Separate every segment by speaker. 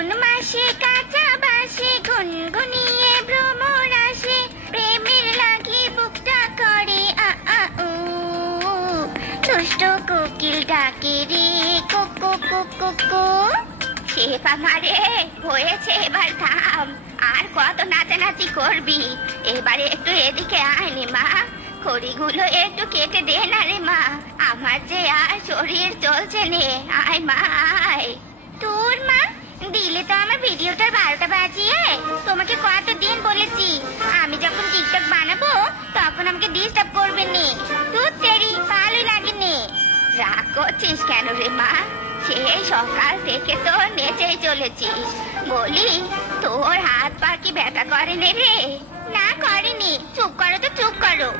Speaker 1: ফাগুন মাসে কাঁচা বাসে গুনগুনিয়ে ভ্রমর আসে। প্রেমের লাগি বুকটা করে, আ আ, উ। দুষ্ট কোকিল ডাকে রে কোকো কোকো কো শেফ আমারে, হয়েছে এবার থাম। আর কত নাচানাচি করবি? এবারে একটু এদিকে আয় রে মা। খড়িগুলো একটু কেটে দে না রে, মা। আমার যে আর শরীর চলছে নে, আয়, মা, আয় তোর মা দিলে তো আমার ভিডিওটার বারোটা বাজিয়ে তোমাকে কতদিন বলেছি। আমি যখন টিকটক বানাবো, তখন আমাকে ডিস্টার্ব করবে নে। তুই তেরি ভালোই লাগেনি। রাগ করছিস কেন রে মা? সেই সকাল থেকে তো নেচেই চলেছিস। বলি, তোর হাত পা কি ব্যথা করে নে রে? না করেনি। চুপ করো তো, চুপ করো।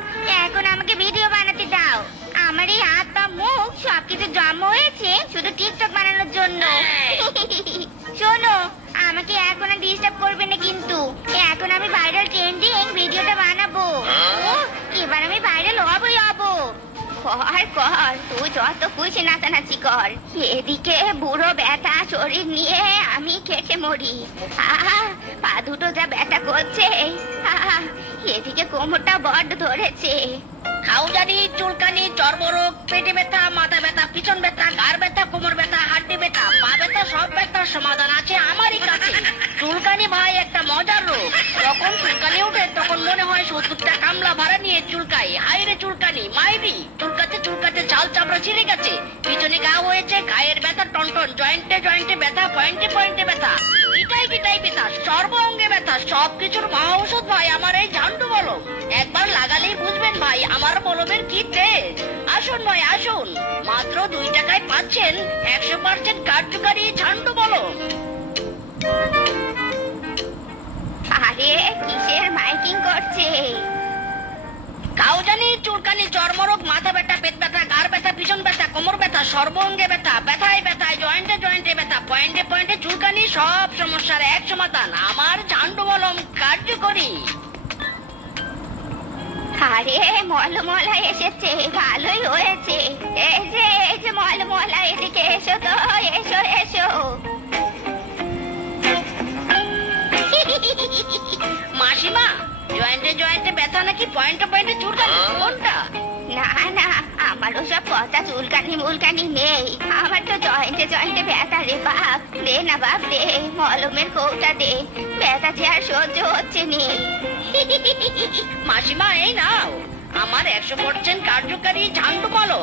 Speaker 1: এখন আমাকে ভিডিও বানাতে দাও। আমার এই হাত পা, মুখ সবকিছু জমা হয়েছে শুধু টিকটক বানানোর জন্য। কর কর, তুই যত খুশি নাচানাচি কর। এদিকে বুড়ো ব্যথা শরীর নিয়ে আমি খেটে মরি। আহা পা দুটো যা ব্যথা করছে এদিকে কোমরটা বড্ড ধরেছে।
Speaker 2: খাউজানি চুলকানি, চর্মরোগ, পেটে ব্যথা, মাথা ব্যথা, পিছন ব্যথা ঘাড় ব্যথা, কোমর ব্যথা, হাড্ডি ব্যথা, পা ব্যথা, সব ব্যথার সমাধান আছে আমারই কাছে। চুলকানি ভাই একটা মজার রোগ। যখন চুলকানি ওঠে, তখন মনে হয় সত্তরটা কামলা ভাড়া নিয়ে চুলকাই গেছে। পিছনে গা হয়েছে, গায়ের ব্যথা, টনটন জয়েন্টে জয়েন্টে ব্যথা পয়েন্টে পয়েন্টে ব্যথা। কিটাই ব্যথা সর্ব অঙ্গে ব্যথা সব কিছুর মহা ঔষধ ভাই, আমার এই ঝান্ডু বলো। একবার লাগালেই বুঝবেন ভাই, আমার বলবের কি তেজ আসুন ভাই, আসুন। মাত্র দুই টাকায় পাচ্ছেন, একশো পার্সেন্ট কার্যকারী ঝান্ডু বলো। কাউজানি চুলকানি, চর্মরোগ, মাথা ব্যথা, পেট ব্যথা ঘাড় ব্যথা পিছন ব্যথা, কোমর ব্যথা সর্ব অঙ্গে ব্যথা, ব্যথায় ব্যথায় জয়েন্টে জয়েন্টে ব্যথা পয়েন্টে পয়েন্টে চুলকানি, সব সমস্যার এক সমাধান। আমার ঝান্ডু বলম কার্যকরী।
Speaker 1: আরে মলমলা এসেছে, ভালোই হয়েছে। এই যে এই যে মলমলা এদিকে এসো তো, এসো এসো।
Speaker 2: জয়েন্টে জয়েন্টে ব্যথা নাকি? পয়েন্টে পয়েন্টে চুলকানি? কোনটা?
Speaker 1: না না আমার ওসব কথা চুলকানি মুলকানি নেই। আমার তো জয়েন্টে জয়েন্টে ব্যথা রে বাপ দে না বাপ দে মলমের কৌটা দে ব্যথা যে আর সহ্য হচ্ছে নি।
Speaker 2: মাসিমা এই নাও। আমার একশো পার্সেন্ট কার্যকারী ঝান্ডু বলো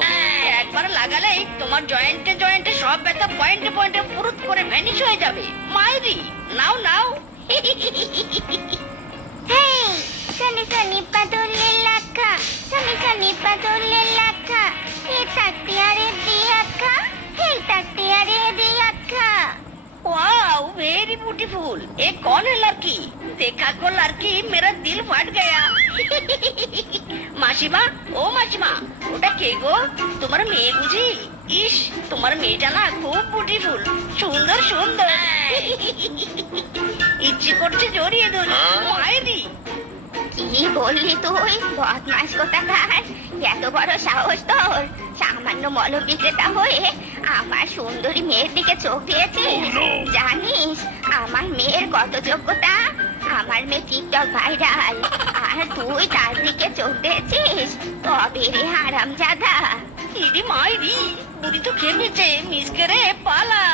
Speaker 2: একবার লাগালেই তোমার জয়েন্টে জয়েন্টে সব ব্যথা পয়েন্টে পয়েন্টে পুরুত করে ভ্যানিশ হয়ে যাবে। মাইরি নাও নাও।
Speaker 1: হেই সনি সনি পাদুলে লাখা সনি সনি পাদুলে লাখা হে তাকতি আরে দিয়াখা হে তাকতি আরে দিয়াখা
Speaker 2: वाओ वेरी ब्यूटीफुल ये कौन है लड़की देखा को लड़की मेरा दिल फट गया মাসিমা ও মাসিমা ওটা কে গো তোমার মেয়ে বুঝি ইস তোমার মেয়েটা না খুব বিউটিফুল সুন্দর সুন্দর ইচ্ছে করছে জড়িয়ে ধরি মায়েরি
Speaker 1: কি বললি তুই বদমাস কোথাকার? এত বড় সাহস তোর। সামান্য মল বিক্রেতা হয়ে আমার সুন্দরী মেয়ের দিকে চোখ দিয়েছিস? জানিস আমার মেয়ের কত যোগ্যতা? আমার মেয়ে টিকটক ভাইরাল। আর তুই তার দিকে চোখ দিয়েছিস? তবে রে হারাম জাদা
Speaker 2: ইদি মায়েরি বুড়ি তো খেপেছে মিসকে রে পালা।